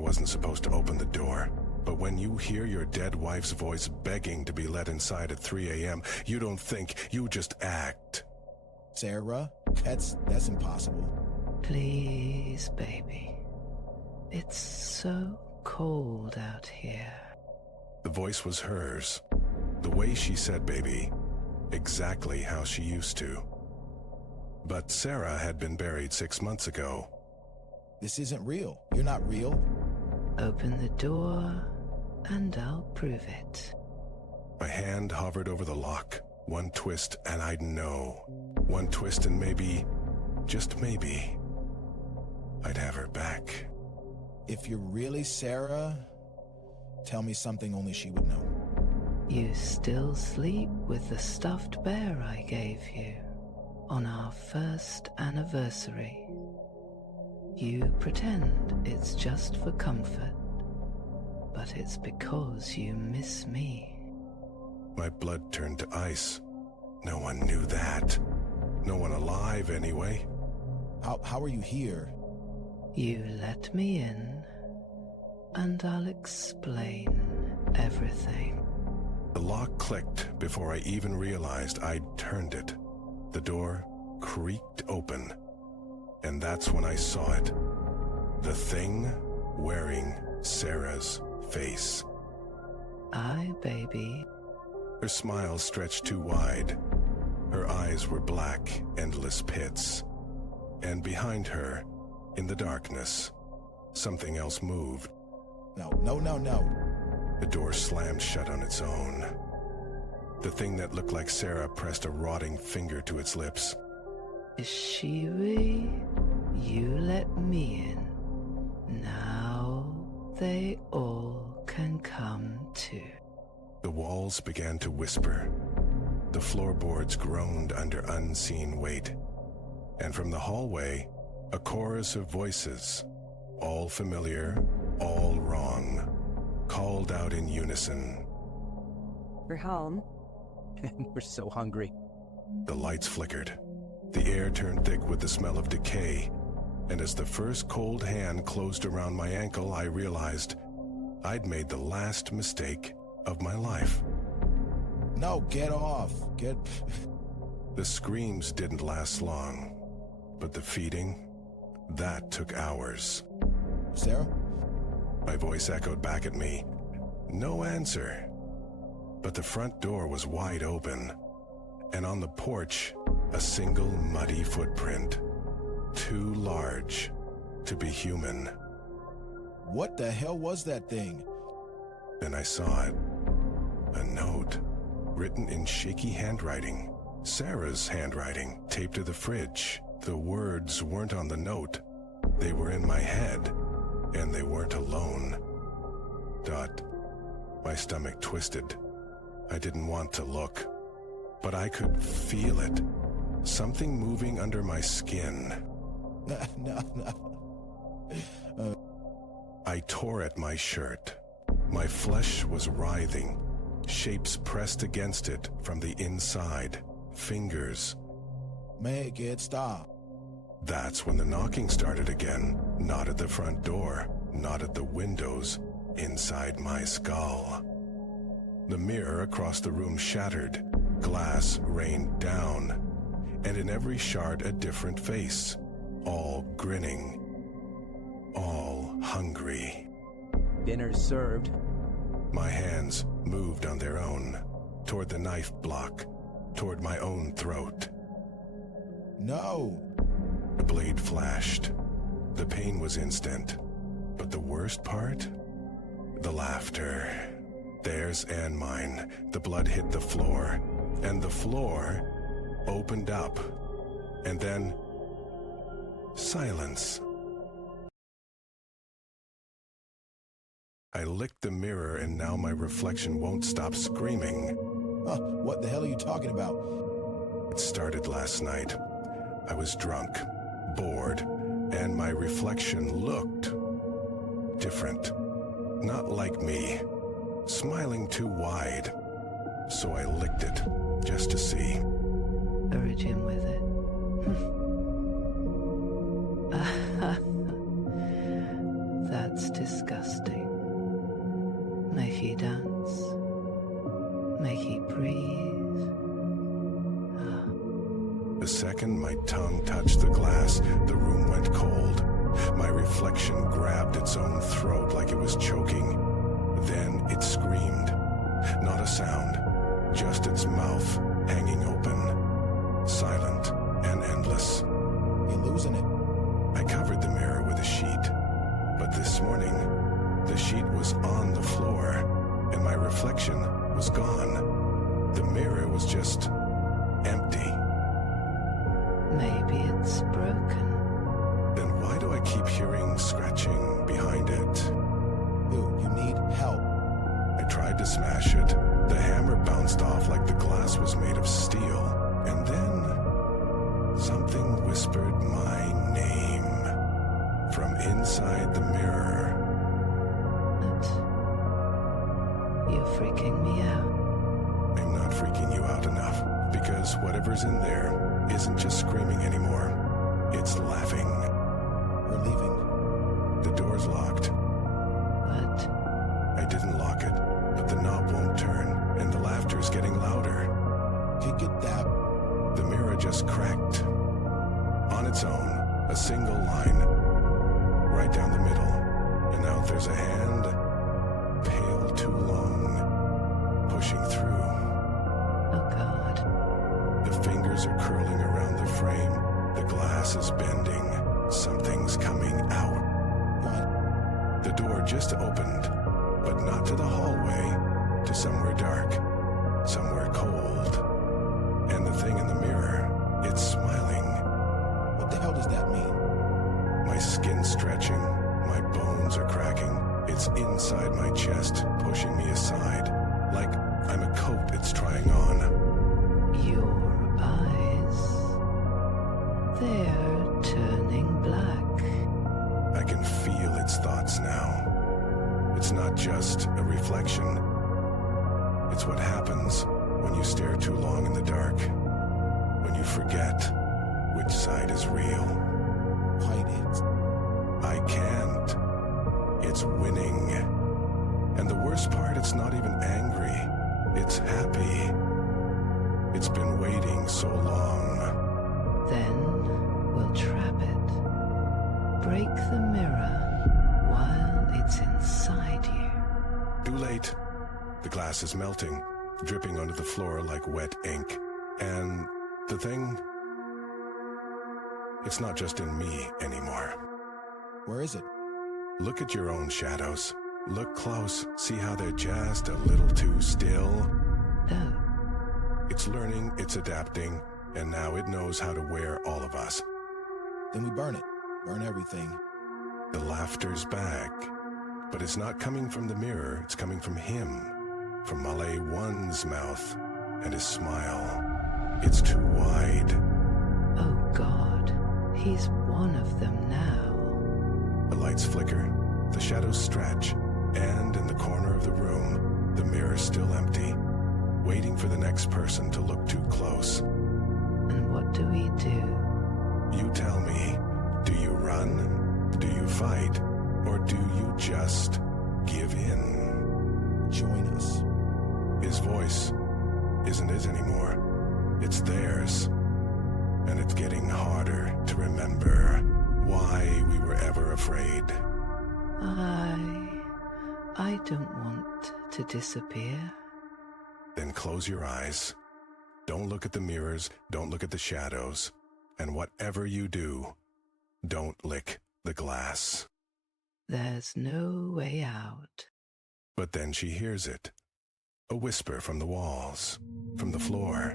I wasn't supposed to open the door. But when you hear your dead wife's voice begging to be let inside at 3 a.m., you don't think, you just act. Sarah, that's impossible. Please, baby. It's so cold out here. The voice was hers. The way she said baby, exactly how she used to. But Sarah had been buried 6 months ago. This isn't real. You're not real. Open the door, and I'll prove it. My hand hovered over the lock. One twist, and I'd know. One twist, and maybe, just maybe, I'd have her back. If you're really Sarah, tell me something only she would know. You still sleep with the stuffed bear I gave you on our first anniversary. You pretend it's just for comfort, but it's because you miss me. My blood turned to ice. No one knew that. No one alive, anyway. How are you here? You let me in, and I'll explain everything. The lock clicked before I even realized I'd turned it. The door creaked open, and that's when I saw it. The thing wearing Sarah's face. Aye, baby. Her smile stretched too wide. Her eyes were black, endless pits. And behind her, in the darkness, something else moved. No. The door slammed shut on its own. The thing that looked like Sarah pressed a rotting finger to its lips. Ishiri, you let me in. Now they all can come too. The walls began to whisper. The floorboards groaned under unseen weight. And from the hallway, a chorus of voices, all familiar, all wrong, called out in unison. We're home. And we're so hungry. The lights flickered. The air turned thick with the smell of decay. And as the first cold hand closed around my ankle, I realized I'd made the last mistake of my life. No, get off. The screams didn't last long, but the feeding, that took hours. Sarah? My voice echoed back at me. No answer. But the front door was wide open, and on the porch, a single muddy footprint. Too large to be human. What the hell was that thing? Then I saw it. A note, written in shaky handwriting. Sarah's handwriting, taped to the fridge. The words weren't on the note. They were in my head, and they weren't alone. My stomach twisted. I didn't want to look, but I could feel it. Something moving under my skin. No. I tore at my shirt. My flesh was writhing, shapes pressed against it from the inside, fingers. Make it stop. That's when the knocking started again, not at the front door, not at the windows, inside my skull. The mirror across the room shattered, glass rained down, and in every shard a different face, all grinning, all hungry. Dinner's served. My hands moved on their own, toward the knife block, toward my own throat. No. The blade flashed. The pain was instant. But the worst part? The laughter. Theirs and mine. The blood hit the floor, and the floor opened up. And then, silence. I licked the mirror, and now my reflection won't stop screaming. What the hell are you talking about? It started last night. I was drunk, bored, and my reflection looked different. Not like me, smiling too wide. So I licked it, just to see. Urge him with it. That's disgusting. breathe. The second my tongue touched the glass, the room went cold. My reflection grabbed its own throat like it was choking. Then it screamed. Not a sound, just its mouth hanging open, silent and endless. You're losing it. I covered the mirror with a sheet, but this morning, the sheet was on the floor, and my reflection was gone. The mirror was just empty. Maybe it's broken. Then why do I keep hearing scratching behind it? Dude, you need help. I tried to smash it. The hammer bounced off like the glass was made of steel. And then something whispered my name from inside the mirror. But you're freaking me out. I'm not freaking you out enough, because whatever's in there isn't just screaming anymore. It's laughing. We're leaving. The door's locked. But I didn't lock it, but the knob won't turn, and the laughter's getting louder. Kick it down. The mirror just cracked. On its own, a single line, right down the middle, and out there's a hand, pale too long, pushing through. oh God, The fingers are curling around the frame. The glass is bending. Something's coming out. What? The door just opened, but not to the hallway, to somewhere dark, somewhere cold. And the thing in the mirror, it's smiling. What the hell does that mean? My skin's stretching, my bones are cracking. It's inside my chest, pushing me aside, like I'm a coat it's trying on. your eyes, they're turning black. I can feel its thoughts now. It's not just a reflection. It's what happens when you stare too long in the dark, when you forget which side is real. Hide it. I can't. It's winning. And the worst part, it's not even angry. It's happy. It's been waiting so long. Then we'll trap it. Break the mirror while it's inside you. Too late. The glass is melting, dripping onto the floor like wet ink. And the thing, it's not just in me anymore. Where is it? Look at your own shadows. Look close. See how they're just a little too still? Oh, It's learning, it's adapting, and now it knows how to wear all of us. Then we burn it. Burn everything. The laughter's back, but it's not coming from the mirror, it's coming from him, from Malay One's mouth and his smile. It's too wide. oh God, he's one of them now. The lights flicker, the shadows stretch, and in the corner of the room, the mirror's still empty, waiting for the next person to look too close. And what do we do? You tell me, do you run? Do you fight? Or do you just give in? Join us. His voice isn't his anymore. It's theirs. And it's getting harder to remember why we were ever afraid. I don't want to disappear. Then close your eyes. Don't look at the mirrors, don't look at the shadows. And whatever you do, don't lick the glass. There's no way out. But then she hears it. A whisper from the walls, from the floor,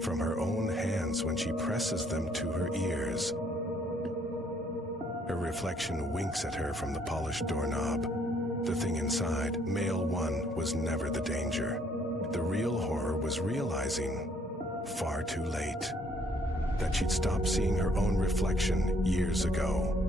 from her own hands when she presses them to her ears. Her reflection winks at her from the polished doorknob. The thing inside, male one, was never the danger. The real horror was realizing, far too late, that she'd stopped seeing her own reflection years ago.